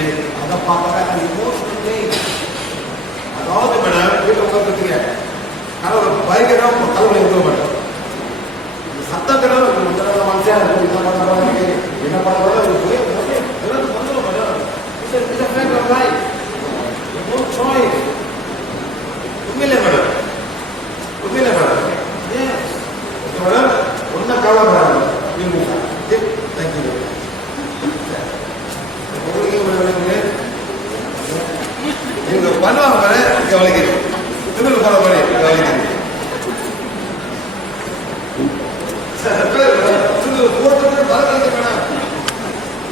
பண்ணிட்டு அதை பார்த்தாங்க இமோஷனல். அதாவது மேடம் வீட்டில் உட்காந்துருக்கீங்க, கடவுள் பயங்கரம் கடவுளை இருக்க மாட்டோம். சத்தம் கடவுள் மனுஷன் என்ன பண்ணுறாங்க என்ன பண்ணுறாங்க போய் எல்லாம் வந்துடும் மேடம். உண்மையிலே மேடம், உண்மையிலே மேடம். மேடம் ஒன்றும் கவலை மேடம். தேங்க்யூ. இவங்க பண்ணுவாங்க மேடம், கவனிக்கிறேன். திரும்ப போற மாதிரி கவனிக்கிறேன்.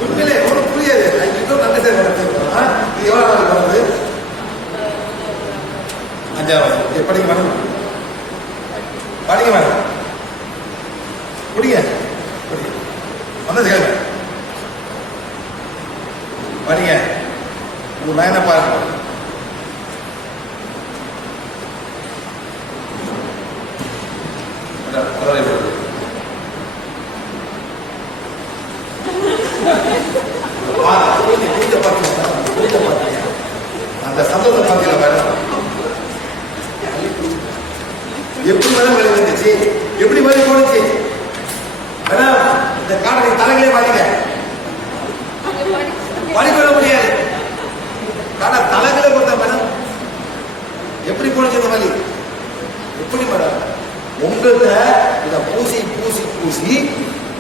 உண்மையிலே ஒன்றும் புரியாது. நல்ல சார் மேடம். இது எவ்வளோ நாள் வருது? 5வது படிக்க மேடம், படிக்க மேடம், குடிங்க வந்தது கேள்வி படிங்க. ஒரு லைனை பாருங்க. அந்த சந்தோஷம் பார்த்தீங்களா மேடம்? எப்படி மேடம் வெளியே வந்துச்சு, எப்படி வெளியே போனுச்சு மேடம்? இந்த காட்டை தலைகளே பாருங்க, படிக்க முடியாது. காடை தலைகளே கொடுத்தா மேடம் எப்படி போனுச்சு இந்த வழி? எப்படி மேடம்? உங்கள்கிட்ட இதை பூசி பூசி பூசி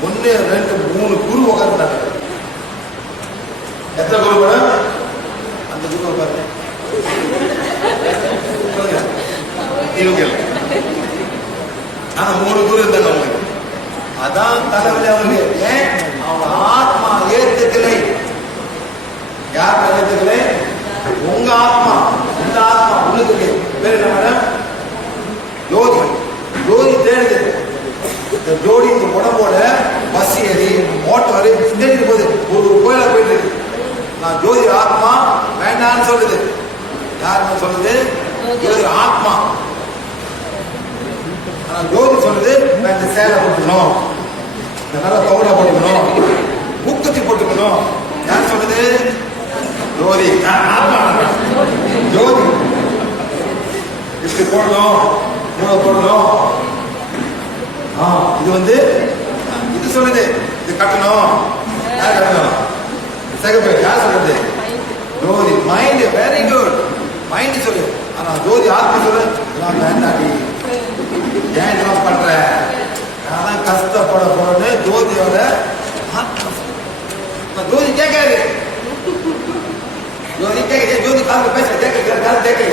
1 2 3 குரு உட்காந்துட்டாங்க. எத்தனை குரு மேடம்? அந்த குரு பாருங்க. இவங்க ஆனா 3 குரு இருந்தாங்க அவங்களுக்கு. அதான் தலைவலி அவங்களுக்கு. ஏன்? அவங்க ஆத்மா ஏத்துக்கலை. யார் ஏத்துக்கலை? உங்க ஆத்மா. இந்த ஆத்மா உள்ளுக்கு பேர் என்ன மேடம்? ஜோதி. ஜோதி தேடுது. இந்த ஜோடி இந்த உடம்போட பஸ் ஏறி ஓட்டம் தேடிட்டு போகுது. ஒரு கோயில போயிட்டு இருக்கு. நான் ஜோதி ஆத்மா வேண்டான்னு சொல்லுது. யாருன்னு சொல்லுது? ஜோதி ஆத்மா. ஆனா ஜோதி சொல்லுது நான் இந்த சேலை போட்டுக்கணும், இந்த நல்ல தோடை போட்டுக்கணும், மூக்குத்தி போட்டுக்கணும். யார் சொல்லுது? ஜோதி ஆத்மா. ஜோதி இப்படி போடணும், மூளை போடணும். இது இது சொல்லுது இது கட்டணும். யார் கட்டணும்? சிகப்பு. யார் சொல்றது? Jyothi. Mind very good. Mind சொல்லு. ஆனா ஜோதி ஆத்மா சொல்லு நான் வேண்டாடி, ஏன் இதெல்லாம் பண்ற, நான் கஷ்டப்பட போறேன்னு ஜோதியோட ஆத்மா. ஜோதி கேட்காது. ஜோதி கேட்க. ஜோதி கால பேச கேட்க கால கேட்க.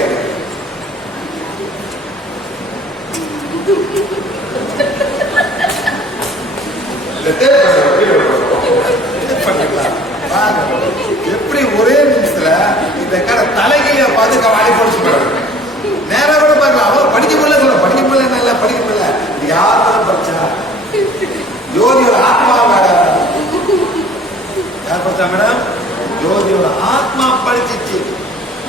எப்படி ஒரே நிமிஷத்துல இந்த கடை தலைகைய பார்த்து வாடி போட்டு நேரம் கூட பார்க்கலாம். அவன் படிக்க முடியல சொல்ல, படிக்க முடியல இல்ல, படிக்க முடியல. யாரும் படிச்சா? ஜோதியோட ஆத்மா வேற. யார் படிச்சா மேடம்? ஜோதியோட ஆத்மா படிச்சிச்சு.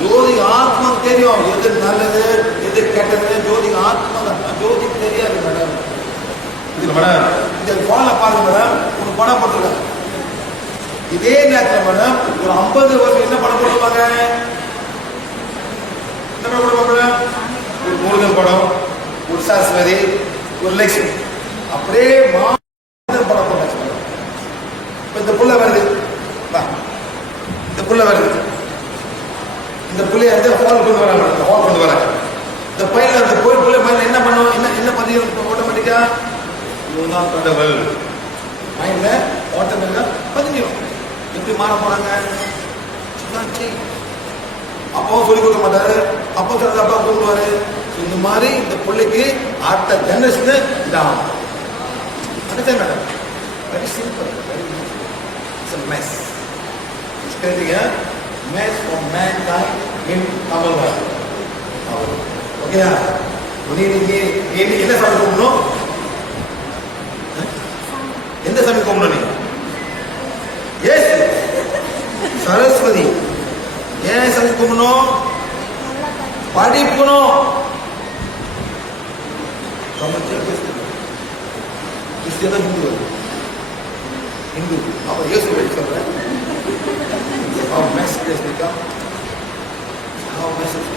ஜோதி ஆத்மா தெரியும் எது நல்லது எது கெட்டது. ஜோதி ஆத்மா ஜோதி தெரியாது மேடம். இது மேடம் இந்த போன்ல பாருங்க மேடம், ஒரு படம் போட்டுருக்காங்க. இதே நேரத்தில் மேடம் ஒரு 50 வருஷம் என்ன படம் போட்டுருப்பாங்க? என்ன படம் போட்டுருப்பாங்க? ஒரு முருகன் படம், ஒரு சரஸ்வதி, ஒரு லட்சுமி, அப்படியே படம் போட்டாச்சு. இப்ப இந்த புள்ள வருது, இந்த புள்ள வருது, இந்த புள்ளைய வந்து ஹோல் கொண்டு வராங்க. ஹோல் கொண்டு வராங்க. இந்த பையன் அந்த கோயில் புள்ள பையன் என்ன பண்ணும்? என்ன பதிவு ஆட்டோமேட்டிக்கா இதுதான் கடவுள் மைண்ட்ல ஆட்டோமேட்டிக்கா பதிஞ்சிடும். எப்படி மாற போறாங்க? அப்பாவும் சொல்லிக் கொடுக்க மாட்டாரு, அப்பா சொல்றது அப்பா கூப்பிடுவாரு. இந்த மாதிரி இந்த பிள்ளைக்கு அடுத்த ஜெனரேஷன் இதாகும். அதுதான் madam very simple, very it's a mess. It's creating a mess for mankind in our world. ஓகேயா? நீங்க என்ன சாமி கும்பிடணும்? எந்த சாமி கும்பிடணும் நீங்க? எஸ் சரஸ்வதி. ஏன் சாமி கும்பிடணும்? படிக்கணும். கிறிஸ்டியனா ஹிந்து இந்து. அப்போ இயேசு வழி சொல்கிறேன். How message has become? How message?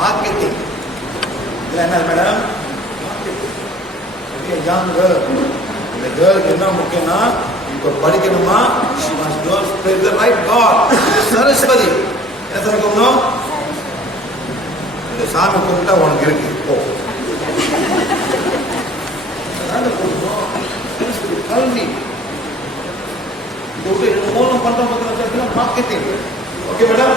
Marketing. இல்லை என்ன மேடம்? Marketing. Young girl. இந்த கேர்ளுக்கு என்ன முக்கியம்னா இப்போ படிக்கணுமா? She must go to the right God. Saraswati என்ன சொல்லணும்? இந்த சாமி கும்பிட்டா உனக்கு இருக்கு போ. கல்வி இது மூலம் பண்ற பார்த்தீங்கன்னா மார்க்கெட்டிங். Okay madam.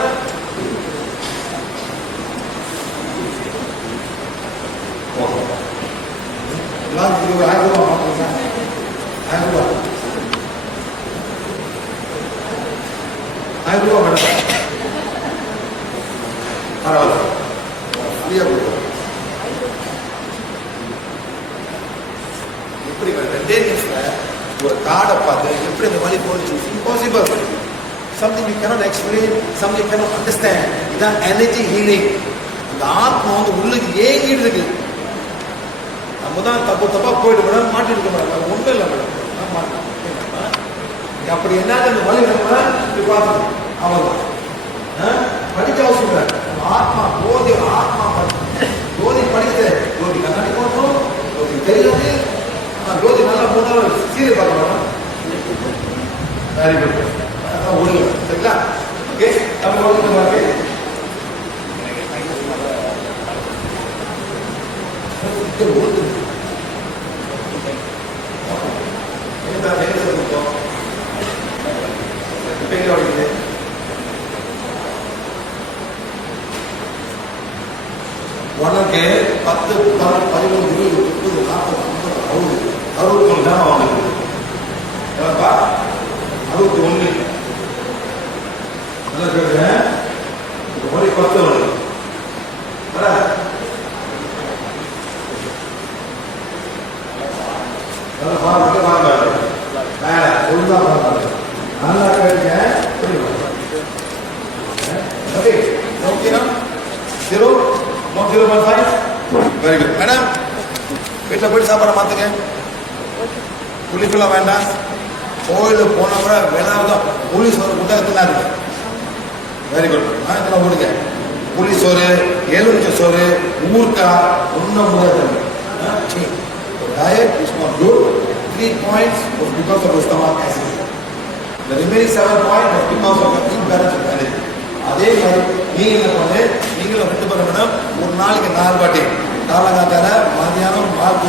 எல்லாரும் 1000 ரூபாய் மாற்றுங்க. 1000 ரூபாய் 1000 ரூபாய் மேடம். பரவாயில்ல ஃப்ரீயாக கொடுக்குறோம். எப்படி ரெண்டே நிமிஷத்தில் ஒரு கார்டை பார்த்து எப்படி அந்த வழி போச்சு? Impossible. Something you cannot explain, something you cannot understand. இதான் எனர்ஜி ஹீலிங். அந்த ஆத்மா வந்து உள்ளுக்கு ஏங்கிட்டு இருக்கு. நம்ம தான் தப்பா போயிட்டு மேடம் மாட்டிட்டு இருக்க மேடம். ஒன்றும் இல்லை மேடம். அப்படி என்ன அந்த வழி பார்த்து அவன் படிக்க அவசியம் இல்லை. ஆத்மா போதி ஆத்மா ஜோதி படிக்க ஜோதி கண்ணாடி போடணும், ஜோதி தெரியாது. ஜோதி நல்லா போனாலும் சீரியல் பார்க்கலாம். Very good. அதான் ஒழுங்கு சரிங்களா? ஓகே நம்ம ஒழுங்கு உனக்கு 10, 11, 12, 20, 30, 40, 60 தான் வாங்குது. 61 நல்லா சொல்றேன். ஒரு 10 வருது. Very good madam. வீட்டில் போயிட்டு சாப்பாடை மாற்றுங்க. புளிக்குள்ள வேண்டாம். கோயிலுக்கு போன கூட வேணாம். புளி சோறு கூட்ட எத்தனாரு? Very good. இதெல்லாம் கொடுங்க. புளி சோறு, எலுமிச்சை சோறு, ஊறுக்காய் ஒன்றும் முடியாது. Diet is not good. 3 points was because of the stomach acid. The remaining 7 points was because of the imbalance of energy. அதே மாதிரி நீங்க என்ன பண்ணு, நீங்களும் 2 பேரும் மேடம் ஒரு நாளைக்கு 4 வாட்டி காலங்காத்தால மதியானம் மார்க்கு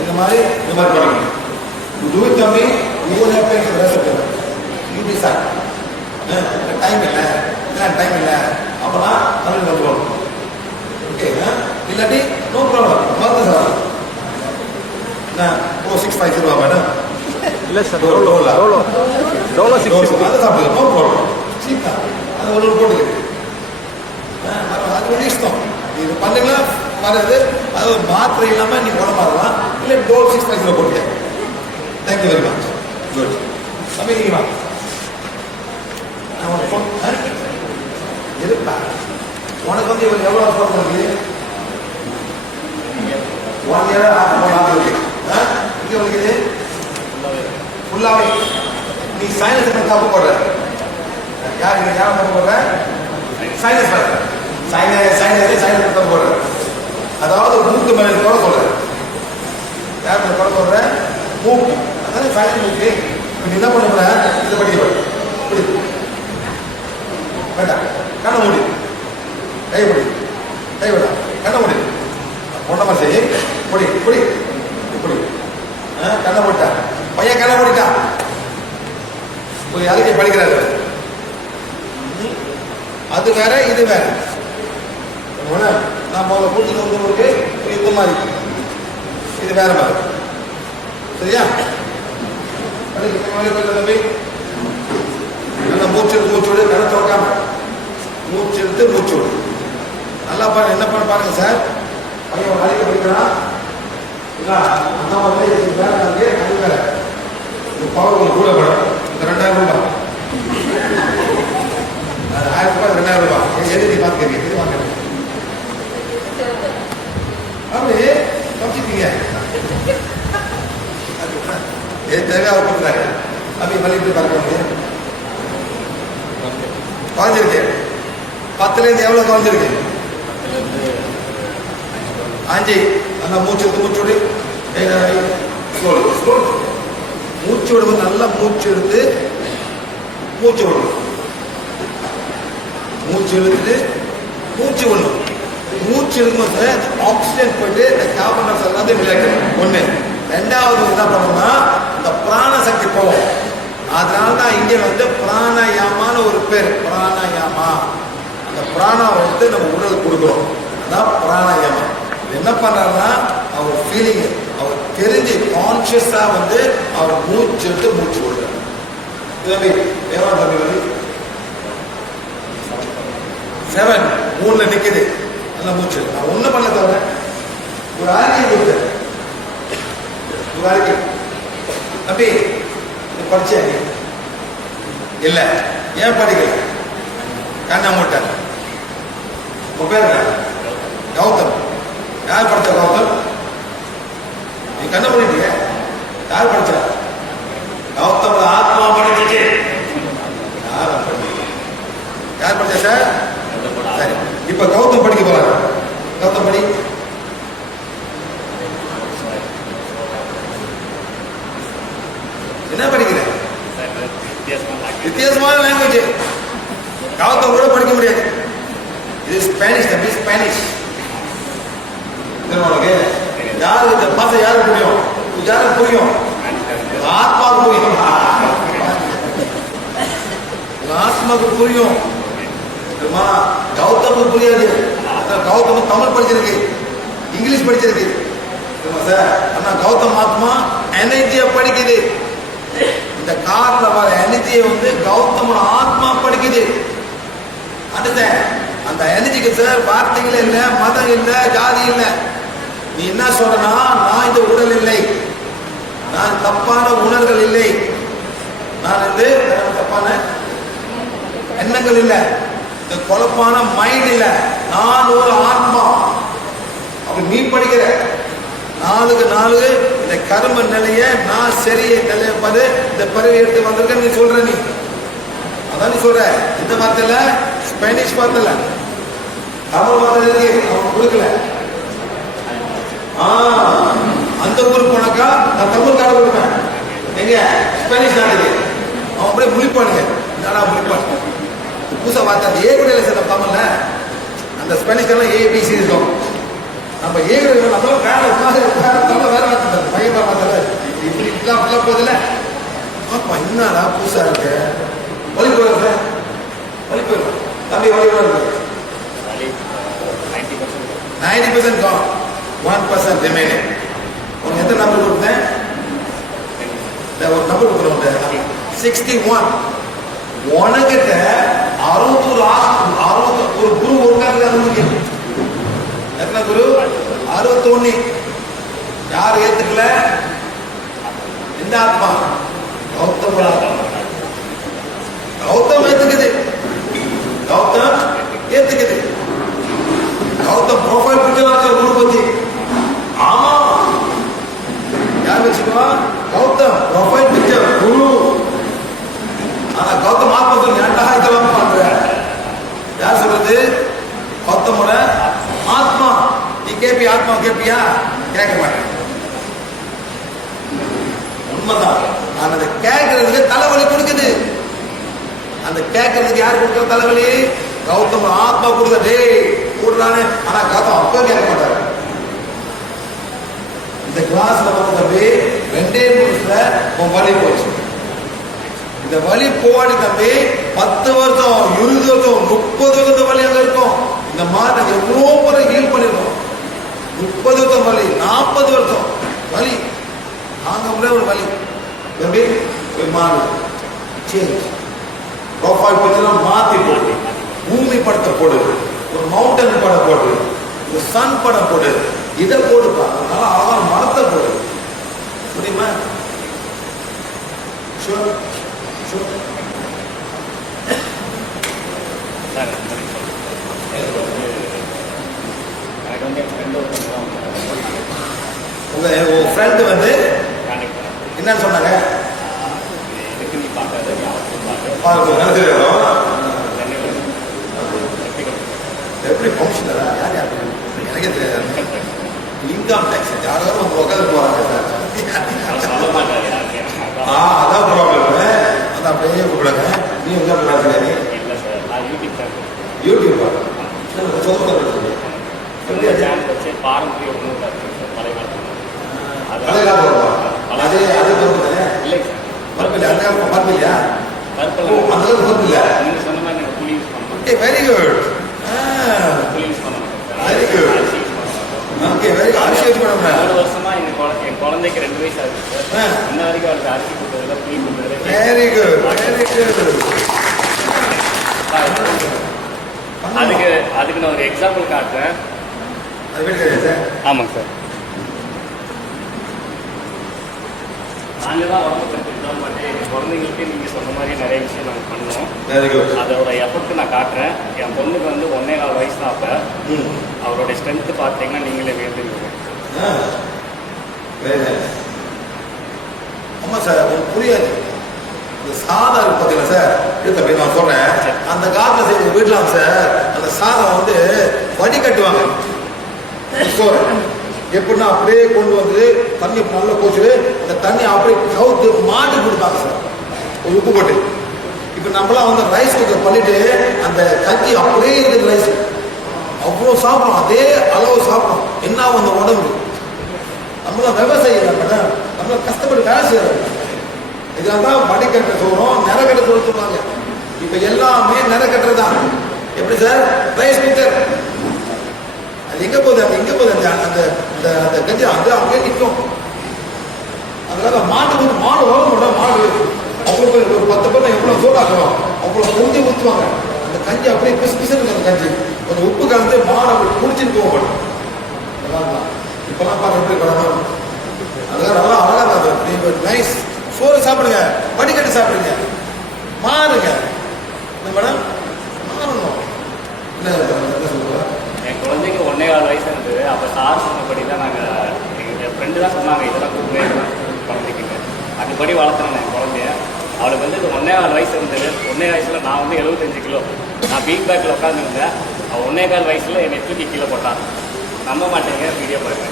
இந்த மாதிரி பண்ணணும். Do it for me. You won't have pain for the rest of the day. You decide. Time இல்லை, டைம் இல்லை அப்போனா தமிழ் வந்துடும். ஓகே இல்லாட்டி நோ ப்ராப்ளம். மருந்து சார் 650 மேடம். இல்லை சார் டோலோ 650 அதை சாப்பிடுங்க. No problem. சீப்பா அது ஒரு போட்டுக்கு அது ஒரு இஷ்டம். இது பண்ணுங்களா வர்றது. அது ஒரு மாத்திரை இல்லாமல் நீங்கள் உடம்பாடலாம். இல்லை டோல் 650 போட்டுக்க. Thank you very much. குட். தம்பி நீங்கள் வாங்க. இருப்பா உனக்கு வந்து இவங்க எவ்வளோ சொல்றது? 1 year இருக்கு. இங்கே உங்களுக்கு ஃபுல்லாகவே நீ சைனஸ் தப்பு போடுற. யார் தப்பு போடுற? சைனஸ் தப்பு போடுற. அதாவது மூக்கு மேலே கூட சொல்கிறேன். யார் மேலே கூட சொல்கிறேன்? மூக்கு. அதானே சைனஸ் மூக்கு. நீ என்ன பண்ண போற? இதை படிக்க வேண்டாம். கண்ணை மூடி. கைவிடி. கைவிடா. கண்ணை மூடி. ஒன்றமா சரி. பொடி பொடி இப்படி கண்ணை போட்டா பையன் கண்ணை போட்டான். அதுக்கு படிக்கிறாரு. அது வேற இது வேற. நான் முதல்ல கூட்டு வந்து இந்த மாதிரி இது வேற மாதிரி. சரியா? தம்பி நல்லா மூச்செடுத்து கடை திறக்காம மூச்செடுத்து மூச்சு விடு. நல்லா பாருங்க. என்ன பண்ண பாருங்க சார். பையன் வரைக்கும் படிக்கிறான். அந்த மாதிரி வேற பவர் கூட படம். இந்த 2000 ரூபாய் 1000 ரூபாய் 2000 ரூபாய் எழுதி பார்த்துருக்கீங்க. வாங்க அப்படி தப்பிச்சிட்டீங்க. தேவையாக கொடுக்குறாங்க. அப்படி வலி இப்படி பார்க்க குறைஞ்சிருக்கு. 10லேருந்து எவ்வளோ குறைஞ்சிருக்கு? 5. நல்லா மூச்சு விட்டு மூச்சு விடு. மூச்சு விடும்போது நல்லா மூச்சு எடுத்து மூச்சு விடணும். மூச்சு இழுத்துட்டு மூச்சு விடணும். மூச்சு இழுக்கும்போது ஆக்சிஜன் போயிட்டு இந்த கார்பன் டை ஆக்சைடு எல்லாத்தையும் விளையாடும். 1. 2வது என்ன பண்ணணும்னா இந்த பிராண சக்தி போகும். அதனால தான் இங்கே வந்து பிராணாயாமான்னு ஒரு பேர். பிராணாயாமா, அந்த பிராணாவை வந்து நம்ம உடலுக்கு கொடுக்குறோம். அதான் பிராணாயாமா. என்ன பண்றாருன்னா அவர் ஃபீலிங், அவர் தெரிஞ்சு கான்சியஸா வந்து அவர் மூச்சு எடுத்து மூச்சு விடுறாரு. தம்பி எவ்வளோ தம்பி வந்து 7 3ல நிக்குது. நல்லா மூச்சு. நான் ஒன்றும் பண்ண தவிர ஒரு அறிக்கை கொடுத்தேன். ஒரு அறிக்கை, தம்பி படிச்சேன் இல்ல, ஏன் படிக்கல? கண்ணா மூட்டை. உன் பேர் என்ன? கௌதம். யார் படிச்ச கௌதம்? நீ கண்ண பண்ணிட்டீங்க. யார் படிச்சா? கௌதம் ஆத்மா படிச்சிச்சு. யார் படிச்சா சார்? சரி, இப்ப கௌதம் படிக்க போறாரு. கௌதம் படி. என்ன படிக்கிற? வித்தியாசமான லாங்குவேஜ். கௌதம் கூட படிக்க முடியாது. இது ஸ்பானிஷ் தம்பி, ஸ்பானிஷ். யாரு இந்த பாச யாருக்கு புரியும்? யாருக்கு புரியும்? ஆத்மாவுக்கு புரியும். ஆத்மாவுக்கு புரியும். கௌதமுக்கு புரியாது. கௌதம் தமிழ் படிச்சிருக்கு, இங்கிலீஷ் படிச்சிருக்கு சார். ஆனா கௌதம் ஆத்மா எனர்ஜியை படிக்குது. இந்த கார்ல வர எனர்ஜியை வந்து கௌதமோட ஆத்மா படிக்குது. அடுத்த அந்த எனர்ஜிக்கு சார் வார்த்தைகள் இல்லை, மதம் இல்லை, ஜாதி இல்லை. நீ என்ன சொல்றனா, நான் இந்த உடல் இல்லை, நான் தப்பான உணர்வுகள் இல்லை, நான் வந்து தப்பான எண்ணங்கள் இல்லை, இந்த குழப்பான மைண்ட் இல்லை, நான் ஒரு ஆத்மா. அப்படி நீ படிக்கிற 4க்கு 4 இந்த கர்ம நிலைய நான் சரிய நிலைய பாரு, இந்த பிறவி எடுத்து வந்திருக்க நீ சொல்ற. நீ அதான் நீ சொல்ற. இந்த வார்த்தையில ஸ்பானிஷ் வார்த்தையில தமிழ் வார்த்தை அவன் கொடுக்கல. அந்த ஊருக்கு போனாக்கா நான் தமிழ் கார்டு கொடுப்பேன். எங்க ஸ்பானிஷ் நாட்டுக்கு அவன் அப்படியே முழிப்பானுங்க. என்னடா முழிப்பானுங்க? புதுசா வார்த்தை ஏ கூட இல்லை சார் தமிழ்ல. அந்த ஸ்பானிஷ்லாம் ஏபிசி இருக்கும். நம்ம ஏ கூட நம்மளும் வேற தமிழ் வேற வார்த்தை பையன் வார்த்தை இப்படி இப்படிலாம் போதில்ல. ஆப்பா என்னடா புதுசா இருக்கு. வழி போயிடும் சார், வழி போயிடும் தம்பி, வழி போயிடும். 90% gone, 1% remaining. உனக்கு எத்தனை நம்பர் கொடுத்தேன்? ஒரு நம்பர் கொடுக்குறோம் 61. உனக்கிட்ட 61 குரு ஒருக்காங்க. எத்தனை குரு? 61. யார் ஏத்துக்கல? எந்த ஆத்மா? கௌதம். கௌதம் ஏத்துக்குது. கௌதம் ஏத்துக்குது. கௌதம் ப்ரொஃபைல் பிக்சர் குரு பத்தி. ஆமா, யார் வச்சுக்கோ? கௌதம் ப்ரொஃபைல் பிக்சர் குரு. ஆனா கௌதம் ஆத்மா சொல்லி ஏன்டா இதெல்லாம் பண்ற? யார் சொல்றது? கௌதமோட ஆத்மா. நீ கேப்பி ஆத்மா கேப்பியா? கேட்க மாட்டேன். உண்மைதான். ஆனா அதை கேட்கறதுக்கு தலைவலி கொடுக்குது. அந்த கேட்கறதுக்கு யார் கொடுக்குற தலைவலி? கௌதம் ஆத்மா கொடுக்குற. டேய் கூடுறானே. ஆனா கௌதம் அப்ப கேட்க மாட்டாரு. இந்த கிளாஸ்ல வந்து தம்பி 2 நிமிஷத்துல உன் வலி போச்சு. இந்த வலி போவாடி தம்பி 10 வருஷம், 20 வருஷம், 30 வருஷம் வலி அங்க இருக்கும். இந்த மாதிரி எவ்வளோ பேரை ஹீல் பண்ணிருக்கோம். 30 வருஷம் வலி, 40 வருஷம் வலி, நாங்க முடிய ஒரு வலி தம்பி. மாறு சேஞ்ச் ப்ரொஃபைல் பிக்சர் மாத்தி போடு. பூமி படத்தை போடு, ஒரு மவுண்டன் படம் போடு, ஒரு சன் படம் போடு, இதை போடுப்பா. அதனால அழகான மரத்தை போடு. முடியுமா? Sure sure. உங்க ஃப்ரெண்டு வந்து என்ன சொன்னாங்க? பார்க்காத அவசியம் எப்படி ஃபங்க்ஷன் யார் யார் எனக்கே தெரியாது. இன்கம் டேக்ஸ் யாராவது வந்து உட்காந்து போகிறாங்க சொல்ல மாட்டாரு அதான் ப்ராப்ளம். அது அப்படியே கூப்பிடுங்க. நீ எங்கே போகிறாங்க? இல்லை சார், நான் யூடியூப் சேனல் யூடியூப் சேனல் வச்சு பாரம்பரிய உணவு பழைய பழைய காலம் அதே அது இல்லைங்க சார், பருப்பு இல்லை அந்த பருப்பு இல்லையா? பருப்பெல்லாம் அந்த பருப்பு இல்லை. நீங்கள் சொன்ன மாதிரி நாங்கள் புளி யூஸ் பண்ணோம். Okay very good. புளி யூஸ் பண்ண மாட்டோம் சார். Very good. அரிசி யூஸ் பண்ண மாட்டோம். Okay very good. அரிசி யூஸ் பண்ண 3 வருஷமா என் குழந்தைக்கு 2 வயசு ஆகுது சார். இன்ன வரைக்கும் அவருக்கு அரிசி கொடுத்ததில்ல, புளி கொடுத்ததில்ல. Very good very good. அதுக்கு நான் ஒரு எக்ஸாம்பிள் காட்டுறேன். அது வீட்டுக்கு சார். ஆமாங்க சார். நாங்கள் தான் உடம்பு கற்றுக்கிட்டோம். பட் எங்கள் குழந்தைங்களுக்கு நீங்கள் சொன்ன மாதிரி நிறைய விஷயம் நாங்கள் பண்ணோம். Very good. அதோட எஃபர்ட் நான் காட்டுறேன். என் பொண்ணுக்கு வந்து 1.25 வயசு தான். அப்போ அவருடைய ஸ்ட்ரென்த்து பார்த்தீங்கன்னா நீங்களே வேண்டுவீங்க. Very nice. ஆமாம் சார், உங்களுக்கு புரியாது. இந்த சாதம் இருக்கு பார்த்தீங்களா சார், இது தம்பி நான் சொல்கிறேன். அந்த காலத்தில் செய்ய வீட்டில் சார் அந்த சாதம் வந்து வடிகட்டுவாங்க. சோறு எப்படின்னா அப்படியே கொண்டு வந்து தண்ணி நல்லா கோச்சுட்டு அந்த தண்ணி அப்படியே கவுத்து மாட்டு கொடுப்பாங்க சார், ஒரு உப்பு போட்டு. இப்போ நம்மளாம் வந்து ரைஸ் குக்கர் பண்ணிட்டு அந்த கஞ்சி அப்படியே இருக்குது ரைஸ். அவ்வளோ சாப்பிடும், அதே அளவு சாப்பிடும். என்ன அந்த உடம்பு நம்மளாம் விவசாயம் மேடம், நம்மளாம் கஷ்டப்பட்டு வேலை செய்யறாங்க. இதெல்லாம் தான் வடிகட்ட சோறும் நிறக்கட்ட சோறு சொல்லுவாங்க. இப்போ எல்லாமே நிறக்கட்டுறதான். எப்படி சார்? ரைஸ் குக்கர் அது எங்கே போகுது? அது எங்கே போகுது? அந்த அந்த அந்த கஞ்சி அது அப்படியே நிற்கும். அதனால மாடு வந்து மாடு வளரும். மாடு அவ்வளோ பேர் ஒரு 10 பேர் எவ்வளோ சோடாக்குறோம் அவ்வளோ கொஞ்சம் ஊற்றுவாங்க. அந்த கஞ்சி அப்படியே பிசு பிசுன்னு அந்த கஞ்சி கொஞ்சம் உப்பு கலந்து மாடு அப்படி குடிச்சிட்டு போக மாட்டோம். அதெல்லாம் இப்போலாம் பார்க்க எப்படி பண்ணணும். அதெல்லாம் நல்லா அழகாக தான். நீங்கள் நைஸ் சோறு சாப்பிடுங்க, வடிகட்டி சாப்பிடுங்க, மாறுங்க. என்ன மேடம் மாறணும். என்ன சொல்லுவாங்க? என் குழந்தைக்கு 1.25 வயசு இருந்தது. அப்போ சார் சொன்னபடி தான் நாங்கள் எங்கள் ஃப்ரெண்டு தான் சொன்னாங்க இதெல்லாம் கொடுங்க, இதெல்லாம் குழந்தைக்குங்க. அதுபடி வளர்த்துறேன் என் குழந்தைய. அவளுக்கு வந்து 1.25 வயசு இருந்தது. 1.25 வயசில் நான் வந்து 75 கிலோ. நான் பீக் பேக்கில் உட்காந்துருந்தேன். அவள் 1.25 வயசில் என்னை தூக்கி கீழே போட்டான். நம்ப மாட்டேங்க, வீடியோ பாருங்க.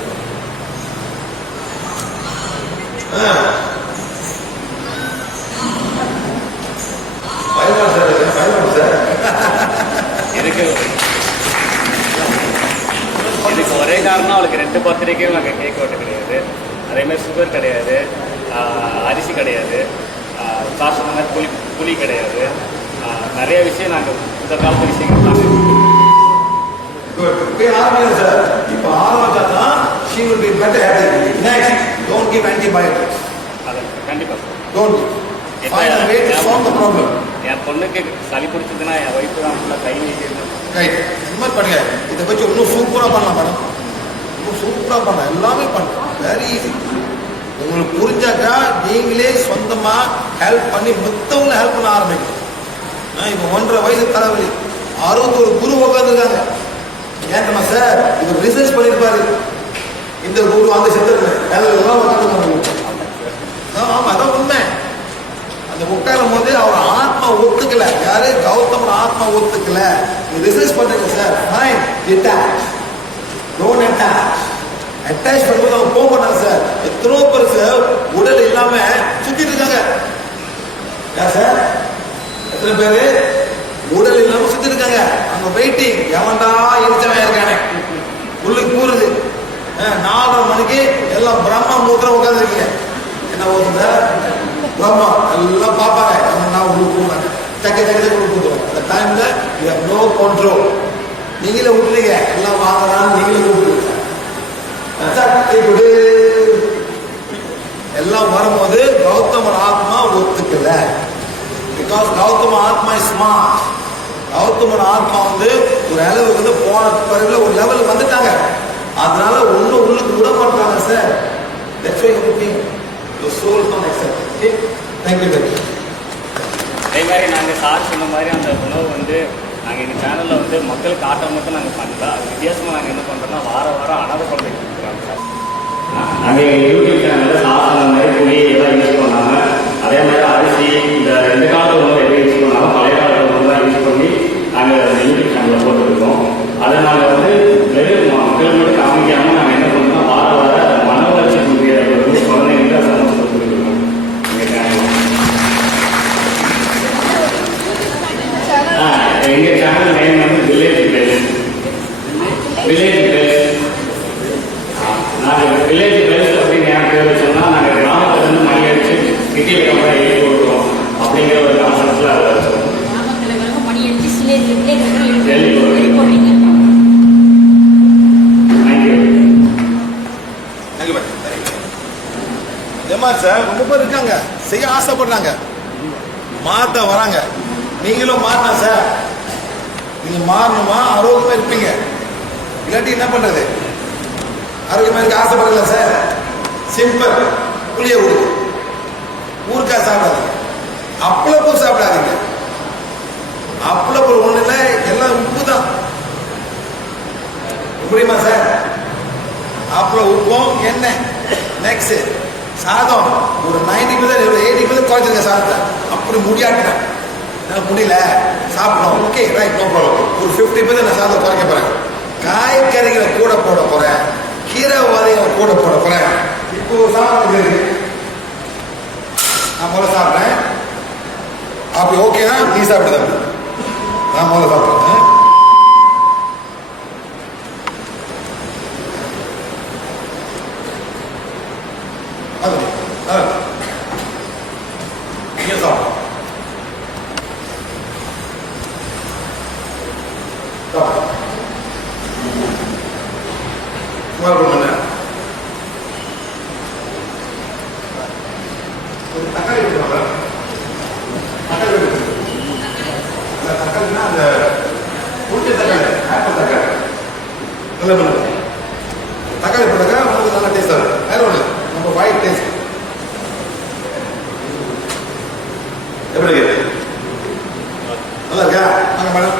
இதுக்கு ஒரே காரணம் அவளுக்கு 2 பர்த்டேக்கும் நாங்கள் கேக் வெட்ட கிடையாது. அதேமாதிரி சுகர் கிடையாது, அரிசி கிடையாது, சார் சொன்ன மாதிரி புளி கிடையாது. நிறைய விஷயம் நாங்கள் இந்த காலத்து விஷயங்கள் சார். இப்போ ஆரம்பிச்சாதான் she will be better at it. Next, don't give antibiotics. கண்டிப்பாக sir. Don't find a way to solve the problem. என் பொண்ணுக்கு சளி பிடிச்சதுன்னா என் ஒய்ஃபு தான் ஃபுல்லாக கை நீக்கிறது. ரைட், இந்த மாதிரி பண்ணுங்க. இதை வச்சு இன்னும் சூப்பராக பண்ணலாம் மேடம். இன்னும் சூப்பராக பண்ணலாம், எல்லாமே பண்ணலாம். Very easy. உங்களுக்கு புரிஞ்சாக்கா நீங்களே சொந்தமாக ஹெல்ப் பண்ணி மொத்தவங்களை ஹெல்ப் பண்ண ஆரம்பிக்கணும். இப்போ 1.5 வயசு தலைவலி 61 குரு உட்காந்துருக்காங்க. ஏன்மா சார் இது ரிசர்ச் பண்ணியிருப்பாரு. இந்த குரு அந்த சித்தர் எல்லாம் உட்காந்துருக்காங்க. ஆமாம், அதான் உண்மை. அந்த உட்காரும் போது அவர் ஆத்மா ஒத்துக்கல. யாரு? கௌதமர் ஆத்மா ஒத்துக்கல. ரிசர்ச் பண்றீங்க sir. Fine, detach, don't attach. Attach பண்ணும்போது அவங்க போக மாட்டாங்க சார். எத்தனோ பேர் சார் உடல் இல்லாம சுத்திட்டு இருக்காங்க. யார் சார்? எத்தனை பேரு உடல் இல்லாம சுத்திட்டு இருக்காங்க? அவங்க வெயிட்டிங். எவன்டா எரிச்சவன் இருக்கானே உள்ளுக்கு கூறுது. 4:30 மணிக்கு எல்லாம் பிரம்மா மூத்திரம் உட்காந்துருக்கீங்க. என்ன ஓதுங்க? பிரம்மா எல்லாம் பார்ப்பாங்க. நான் உங்களுக்கு கூப்பிடுறாங்க, தக்க தக்க கொடுத்துருவோம். அந்த டைம்ல யூ ஹேவ் நோ கண்ட்ரோல். நீங்களே விட்டுறீங்க, எல்லாம் வாங்கலான்னு நீங்களே கூப்பிடுவீங்க. எல்லாம் வரும்போது கௌதமர் ஆத்மா ஒத்துக்கல. பிகாஸ் கௌதம ஆத்மா இஸ் ஸ்மார்ட். கௌதமர் ஆத்மா வந்து ஒரு அளவுக்கு வந்து போன பிறகு ஒரு லெவலுக்கு வந்துட்டாங்க. அதனால ஒன்னும் உள்ளுக்கு விட மாட்டாங்க sir. That's why your soul can accept. Okay? Thank you very much. அதே மாதிரி நாங்கள் சார் சொன்ன மாதிரி அந்த உணவு வந்து நாங்கள் எங்கள் சேனலில் வந்து மக்களுக்கு ஆட்ட மட்டும் நாங்கள் பண்ணல. அது வித்தியாசமாக நாங்கள் என்ன பண்ணுறோம்னா வாரம் அனாதை குழந்தைக்கு கொடுக்குறாங்க சார். நாங்கள் எங்கள் யூடியூப் சேனலில் சார் சொன்ன மாதிரி புளி எல்லாம் யூஸ் பண்ணாமல் அதே மாதிரி அரிசி இந்த சிட்டியில் நம்ம எழுதி கொடுக்குறோம் அப்படிங்கிற ஒரு கான்செப்டில் அதை கிராமத்தில் மணி எடுத்து சிலேஜ் எழுதி போடுறீங்க. தேங்க்யூ. Thank you bye. ஏமா சார் ரொம்ப பேர் இருக்காங்க, செய்ய ஆசைப்படுறாங்க, மாற்ற வராங்க. நீங்களும் மாறினா சார், நீங்க மாறணுமா ஆரோக்கியமா இருப்பீங்க. இல்லாட்டி என்ன பண்றது? ஆரோக்கியமா இருக்க ஆசைப்படல சார், சிம்பிள். புளிய ஊருக்காய் சாப்பிடாதீங்க, அப்பளப்பூ சாப்பிடாதீங்க. அப்பளப்பூ ஒண்ணு இல்லை, எல்லாம் உப்பு தான். புரியுமா சார்? அப்பளம் உப்பும் எண்ணெய். நெக்ஸ்ட் சாதம் ஒரு 90% 80% குறைச்சிருங்க சாதத்தை. அப்படி முடியாட்டேன், முடியல சாப்பிடணும், ஓகே ரைட், நோ ப்ராப்ளம். ஒரு 50% நான் சாதம் குறைக்க போறேன். காய்கறிகளை கூட போட போறேன், கீரை வகைகளை கூட போட போறேன். இப்போ சாப்பிட இருக்கு, நான் முதல்ல சாப்பிட்றேன். அப்படி ஓகேனா நீ சாப்பிடுத, நான் முதல்ல சாப்பிட்றேன். நீங்க சாப்பிடும் ஒரு தக்காளி எடுத்துவாங்க. தக்காளினா அந்த உருட்டை தக்காளி, ஆப்பிள் தக்காளி நல்லா பண்ணுங்க. தக்காளி போட்டாக்கா உங்களுக்கு நல்லா டேஸ்டாக இருக்கும். வேற ஒன்று நம்ம வாய் டேஸ்ட் எப்படி இருக்கு? நல்லா இருக்கா? வாங்க மேடம்.